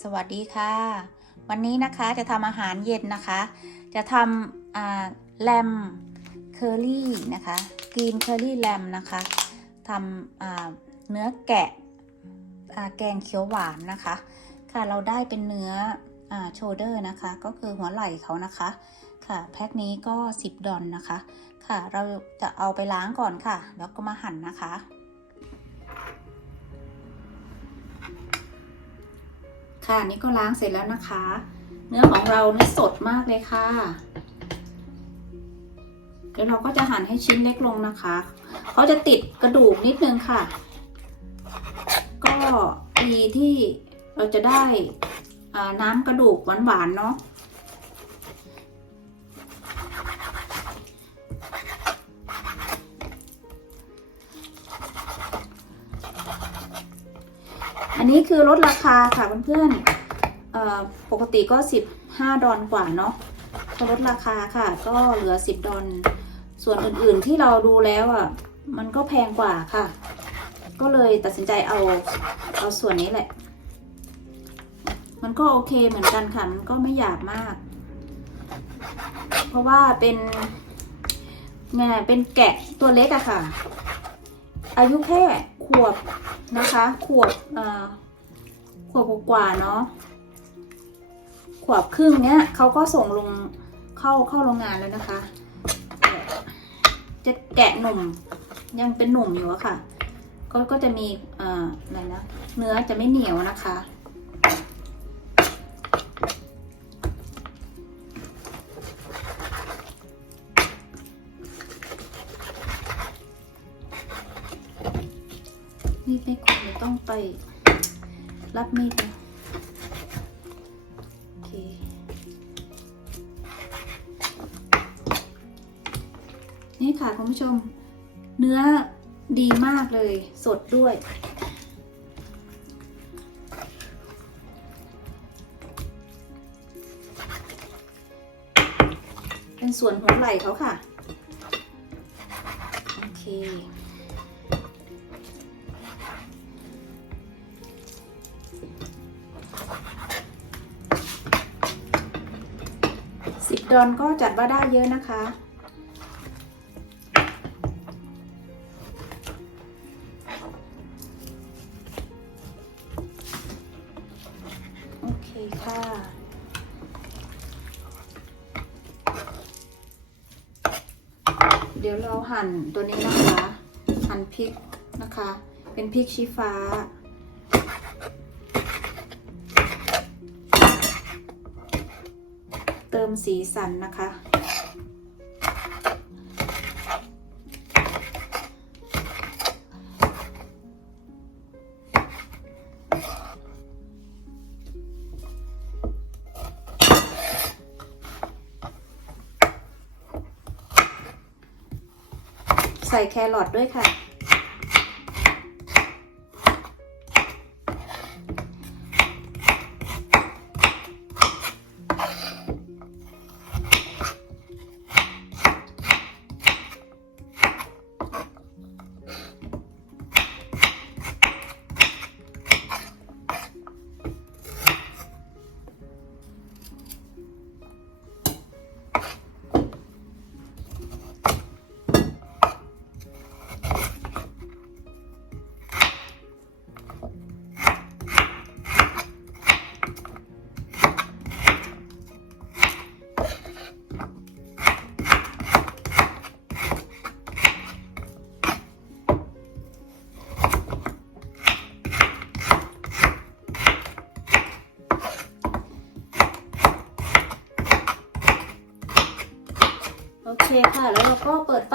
สวัสดีค่ะ วันนี้นะคะจะทำอาหารเย็นนะคะ จะทำแลมเคอรี่นะคะกรีนเคอรี่แลมนะคะทำเนื้อแกะแกงเขียวหวานนะคะ ค่ะเราได้เป็นเนื้อโชเดอร์นะคะ ก็คือหัวไหล่เขานะคะค่ะแพ็คนี้ก็ 10 ดอลนะคะ ค่ะเราจะเอาไปล้างก่อนค่ะ แล้วก็มาหั่นนะคะ ค่ะนี่ก็ล้างเสร็จแล้วนะคะ เนื้อของเราเนื้อสดมากเลยค่ะ เดี๋ยวเราก็จะหั่นให้ชิ้นเล็กลงนะคะเขาจะติดกระดูกนิดนึงค่ะ ก็ดีที่เราจะได้น้ำกระดูกหวานๆเนาะ อันนี้คือลดราคาค่ะเพื่อนๆปกติก็ 15 ดอลกว่าเนาะพอลดราคาค่ะ ก็เหลือ 10 ดอลส่วนอื่นๆที่เราดูแล้วอะ มันก็แพงกว่าค่ะ ก็เลยตัดสินใจเอาเอาส่วนนี้แหละ มันก็โอเคเหมือนกันค่ะ มันก็ไม่หยาบมาก เพราะว่าเป็นไงเป็นแกะตัวเล็กอะค่ะ อายุแค่ วบนะคะ ขวบเอ่อขวบกว่าเนาะขวบครึ่งเนี้ยเขาก็ส่งลงเข้าเข้าโรงงานแล้วนะคะ จะแกะหนุ่มยังเป็นหนุ่มอยู่อะค่ะ ก็ก็จะมีเอ่ออะไรนะเนื้อจะไม่เหนียวนะคะ ไปรับมีดโอเคนี่ค่ะคุณผู้ชม เนื้อดีมากเลยสดด้วยเป็นส่วนหัวไหล่เขาค่ะ โอเค สิบดอนก็จัดว่าได้เยอะนะคะ โอเคค่ะ เดี๋ยวเราหั่นตัวนี้นะคะ หั่นพริกนะคะ เป็นพริกชี้ฟ้า ติมสีสันนะคะ ใส่แครอทด้วยค่ะ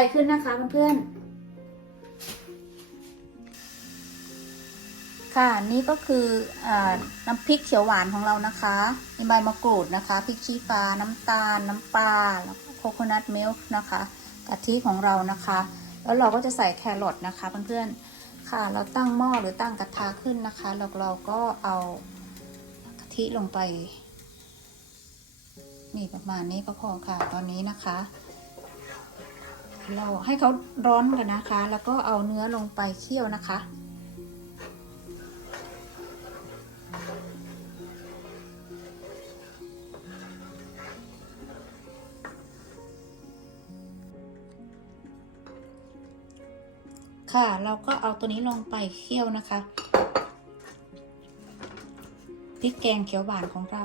ก็เปิดไฟขึ้นนะคะเพื่อนๆ ค่ะนี่ก็คืออน้ำพริกเขียวหวานของเรานะคะมีใบมะกรูดนะคะพริกชี้ฟ้าน้ำตาล น้ำปลาแล้วก็โคโคนัทมิลค์นะคะกะทิของเรานะคะ แล้วเราก็จะใส่แครอทนะคะเพื่อนๆ ค่ะเราตั้งหม้อหรือตั้งกระทะขึ้นนะคะแล้วเราก็เอากะทิลงไปนี่ประมาณนี้ก็พอค่ะตอนนี้นะคะ เราให้เขาร้อนกันนะคะ แล้วก็เอาเนื้อลงไปเคี่ยวนะคะ ค่ะ เราก็เอาตัวนี้ลงไปเคี่ยวนะคะพริกแกงเขียวหวานของเรา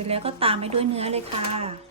สร็จแล้วก็ตามไปด้วยเนื้อเลยค่ะ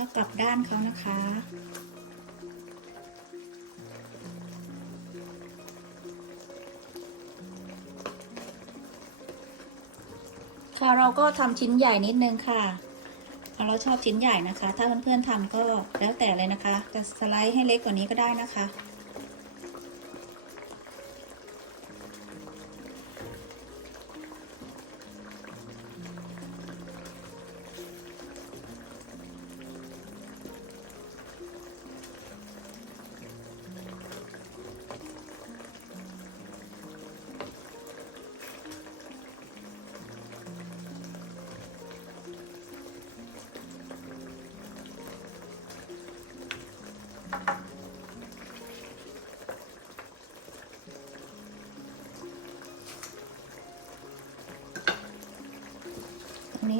แล้วกลับด้านเขานะคะ ค่ะเราก็ทำชิ้นใหญ่นิดนึงค่ะ เราชอบชิ้นใหญ่นะคะ ถ้าเพื่อนๆทำก็แล้วแต่เลยนะคะจะสไลด์ให้เล็กกว่านี้ก็ได้นะคะ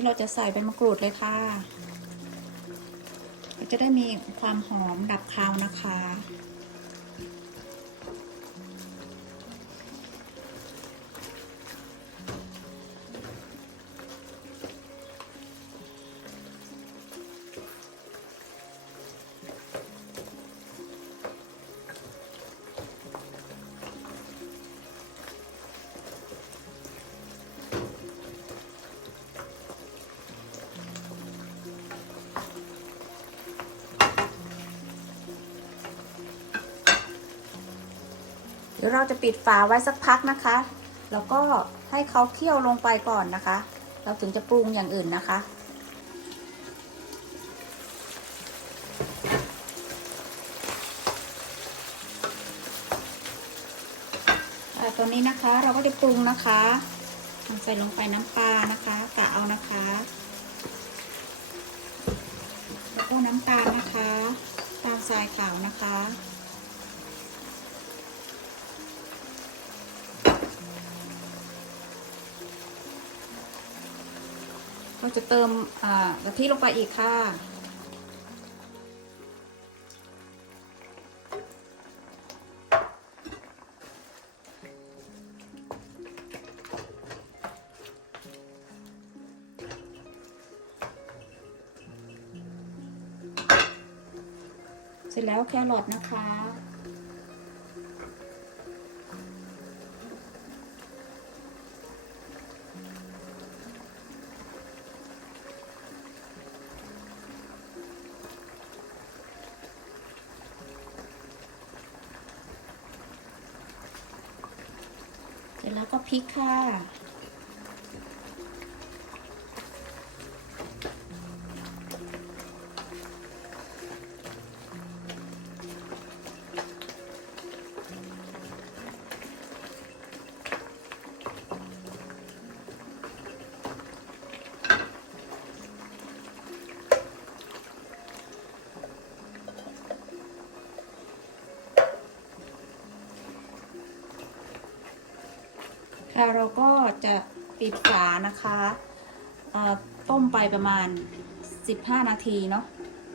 นี้เราจะใส่ใบมะกรูดเลยค่ะจะได้มีความหอมดับคาวนะคะ เดี๋ยวเราจะปิดฝาไว้สักพักนะคะ แล้วก็ให้เขาเคี่ยวลงไปก่อนนะคะ เราถึงจะปรุงอย่างอื่นนะคะ ตอนนี้นะคะเราก็จะปรุงนะคะใส่ลงไปน้ำปลานะคะกะเอานะคะ แล้วก็น้ำตาลนะคะ ตาลทรายขาวนะคะ ก็จะเติมกะทิลงไปอีกค่ะ เสร็จแล้วแครอทนะคะ พริกค่ะ ค่ะเราก็จะปิดฝานะคะต้มไปประมาณ 15 นาทีเนาะ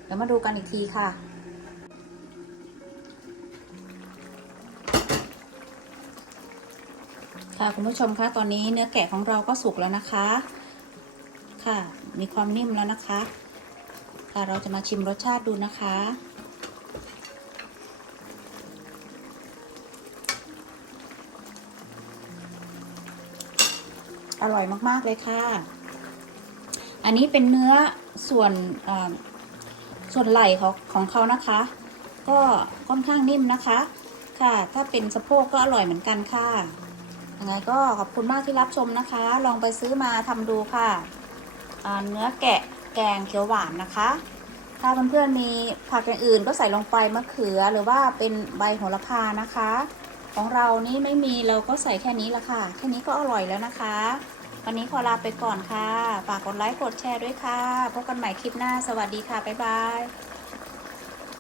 เดี๋ยวมาดูกันอีกทีค่ะ ค่ะคุณผู้ชมคะตอนนี้เนื้อแกะของเราก็สุกแล้วนะคะ ค่ะ มีความนิ่มแล้วนะคะ ค่ะเราจะมาชิมรสชาติดูนะคะ อร่อยมาก ๆ เลยค่ะ อันนี้เป็นเนื้อส่วนส่วนไหล่ของของเขานะคะ ก็ค่อนข้างนิ่มนะคะ ค่ะ ถ้าเป็นสะโพกก็อร่อยเหมือนกันค่ะยังไงก็ขอบคุณมากที่รับชมนะคะ ลองไปซื้อมาทำดูค่ะ เนื้อแกะแกงเขียวหวานนะคะ ถ้าเพื่อนๆมีผักอย่างอื่นก็ใส่ลงไปมะเขือหรือว่าเป็นใบโหระพานะคะ ของเรานี่ไม่มีเราก็ใส่แค่นี้ละค่ะ แค่นี้ก็อร่อยแล้วนะคะ วันนี้ขอลาไปก่อนค่ะ ฝากกดไลค์กดแชร์ด้วยค่ะ พบกันใหม่คลิปหน้า สวัสดีค่ะ บ๊ายบาย